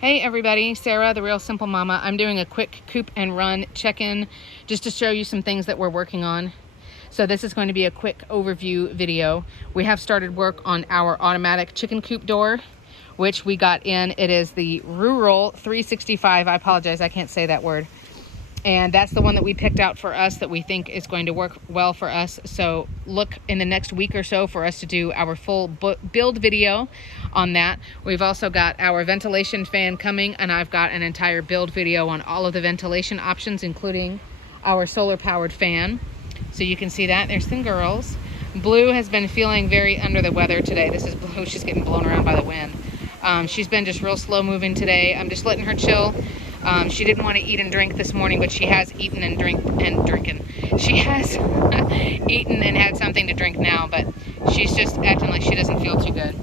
Hey everybody, Sarah, the Real Simple Mama. I'm doing a quick Coop and Run check-in just to show you some things that we're working on. So this is going to be a quick overview video. We have started work on our automatic chicken coop door, which we got in. It is the Rural 365. I apologize, I can't say that word. And that's the one that we picked out for us that we think is going to work well for us. So look in the next week or so for us to do our full build video on that. We've also got our ventilation fan coming, and I've got an entire build video on all of the ventilation options, including our solar powered fan. So you can see that. There's some girls. Blue has been feeling very under the weather today. This is Blue. She's getting blown around by the wind. She's been just real slow moving today. I'm just letting her chill. She didn't want to eat and drink this morning, but she has eaten and drinking. She has eaten and had something to drink now, but she's just acting like she doesn't feel too good.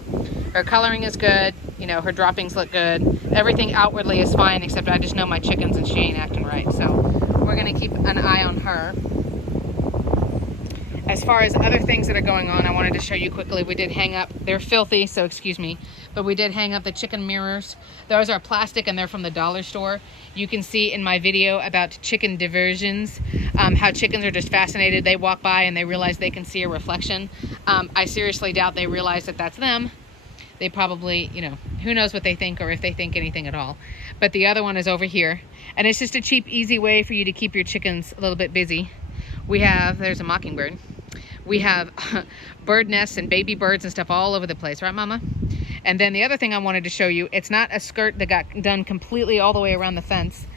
Her coloring is good. You know, her droppings look good. Everything outwardly is fine, except I just know my chickens and she ain't acting right. So we're going to keep an eye on her. As far as other things that are going on, I wanted to show you quickly. We did hang up, they're filthy, so excuse me, but we did hang up the chicken mirrors. Those are plastic and they're from the dollar store. You can see in my video about chicken diversions, how chickens are just fascinated. They walk by and they realize they can see a reflection. I seriously doubt they realize that that's them. They probably, you know, who knows what they think or if they think anything at all. But the other one is over here. And it's just a cheap, easy way for you to keep your chickens a little bit busy. We have, there's a mockingbird. We have bird nests and baby birds and stuff all over the place, right, Mama? And then the other thing I wanted to show you, it's not a skirt that got done completely all the way around the fence,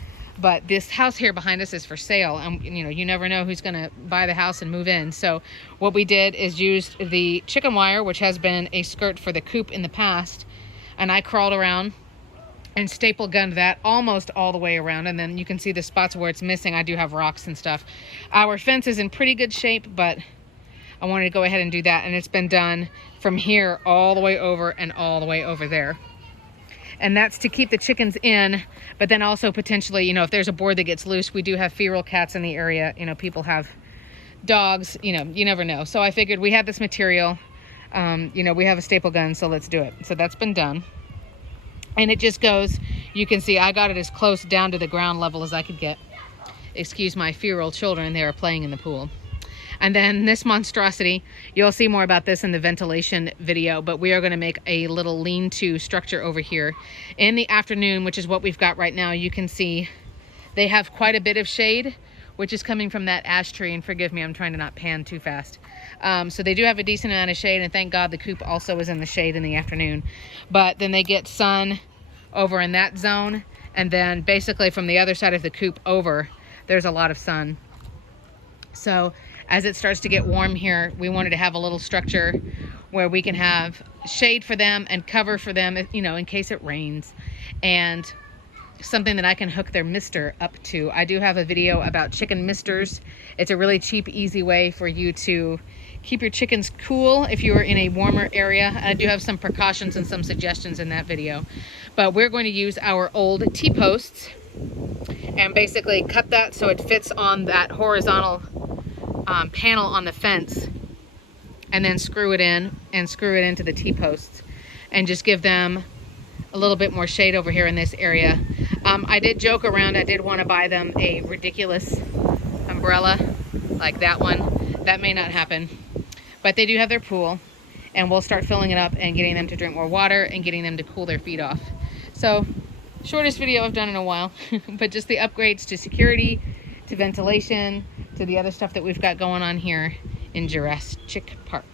but this house here behind us is for sale. And you know, you never know who's gonna buy the house and move in. So what we did is used the chicken wire, which has been a skirt for the coop in the past, and I crawled around and staple gunned that almost all the way around. And then you can see the spots where it's missing. I do have rocks and stuff. Our fence is in pretty good shape, but I wanted to go ahead and do that, and it's been done from here all the way over and all the way over there. And that's to keep the chickens in, but then also potentially, you know, if there's a board that gets loose, we do have feral cats in the area. You know, people have dogs, you know, you never know. So I figured we have this material, you know, we have a staple gun, so let's do it. So that's been done. And it just goes, you can see I got it as close down to the ground level as I could get. Excuse my feral children, they are playing in the pool. And then this monstrosity, you'll see more about this in the ventilation video, but we are going to make a little lean-to structure over here. In the afternoon, which is what we've got right now, you can see they have quite a bit of shade, which is coming from that ash tree. And forgive me, I'm trying to not pan too fast. So they do have a decent amount of shade, and thank God the coop also is in the shade in the afternoon. But then they get sun over in that zone, and then basically from the other side of the coop over, there's a lot of sun. So as it starts to get warm here, we wanted to have a little structure where we can have shade for them and cover for them, you know, in case it rains, and something that I can hook their mister up to. I do have a video about chicken misters. It's a really cheap, easy way for you to keep your chickens cool if you are in a warmer area. I do have some precautions and some suggestions in that video. But we're going to use our old T-posts and basically cut that so it fits on that horizontal panel on the fence, and then screw it in and screw it into the T-posts and just give them a little bit more shade over here in this area. I did joke around, I did want to buy them a ridiculous umbrella like that one. That may not happen, but they do have their pool, and we'll start filling it up and getting them to drink more water and getting them to cool their feet off. So shortest video I've done in a while, but just the upgrades to security, to ventilation, to the other stuff that we've got going on here in Jurasschic Park.